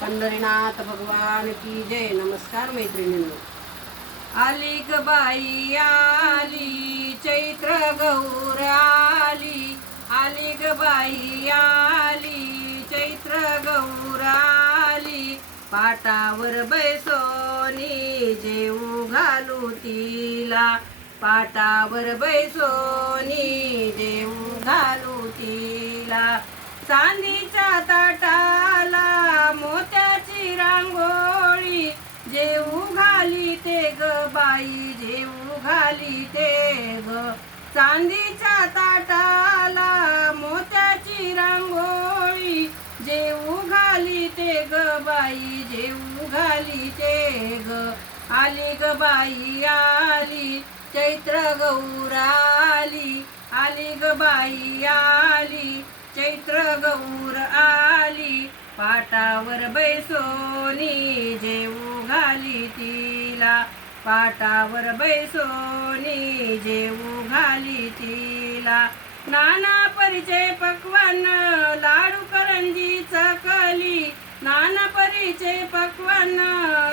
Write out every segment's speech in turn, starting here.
पंढरीनाथ भगवान की जय. नमस्कार मैत्रिणींनो. आली ग बाई आली, चैत्र गौर आली. आली ग बाई आली, चैत्र गौर आली. पाटावर बैसोनी जेऊ घालू तिला. पाटावर बैसोनी जेऊ घालू तिला. चांदीच्या ताटाला मोत्याची रांगोळी जेऊ घाली ते ग बाई, जेऊ घाली ते ग. चांदीच्या ताटाला मोत्याची रांगोळी जेऊ घाली ते ग बाई, जेऊ घाली ते ग. आली ग बाई आली, चैत्र गौर आली. आली ग बाई आली, चैत्र गौर आली. पाटावर बैसोनी जेऊ घाली तिला. पाटावर बैसोनी जेऊ घाली तिला. नाना परिचय पक्वान लाडू करंजी चकली. नाना परिचय पक्वान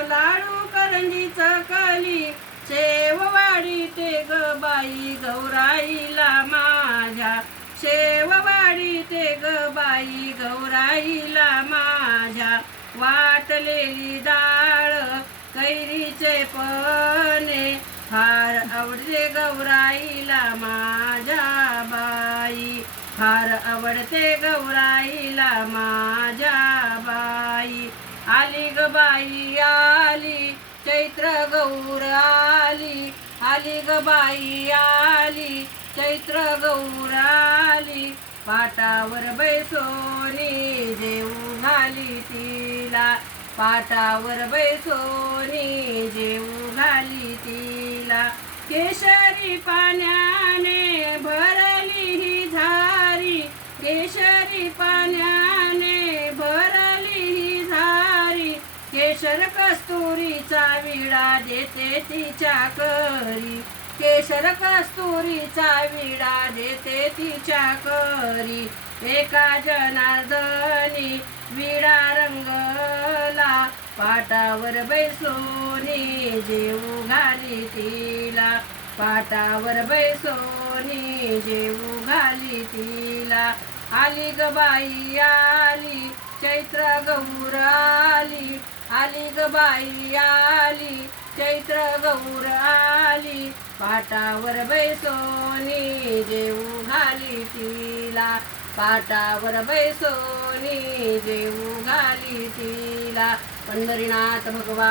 लाडू करंजी चकली. शेववाडी ते ग बाई गौराईला माझ्या. शेववाडी ते ग बाई गौराईला माझ्या. वाटलेली डाळ कैरीचे पणे फार आवडते गौराईला माझ्या बाई. फार आवडते गौराईला माझ्या बाई. आली ग बाई आली, चैत्र गौर आली. आली ग बाई आली, चैत्र गौर आली. पाटावर बैसोनी जेऊ घाली तिला. पाटावर बैसोनी जेऊ घाली तिला. केशरी पाण्याने भरली ही झारी. केशरी पाण्याने भरली ही झारी. केशर कस्तुरीचा विडा देते तिच्या करी. केशर कस्तुरीचा विडा देते तिच्या करी. एका जनार्दनी विडा रंगला. पाटावर बैसोनी जेऊ घाली तिला. पाटावर बैसोनी जेऊ घाली तिला. आली ग बाई आली, चैत्र गौर आली. आली ग बाई आली, चैत्र गौर आली. पाटावर बैसोनी जेऊ घाली तिला. पाटावर बैसोनी जेऊ घाली तिला. पंढरीनाथ भगवान.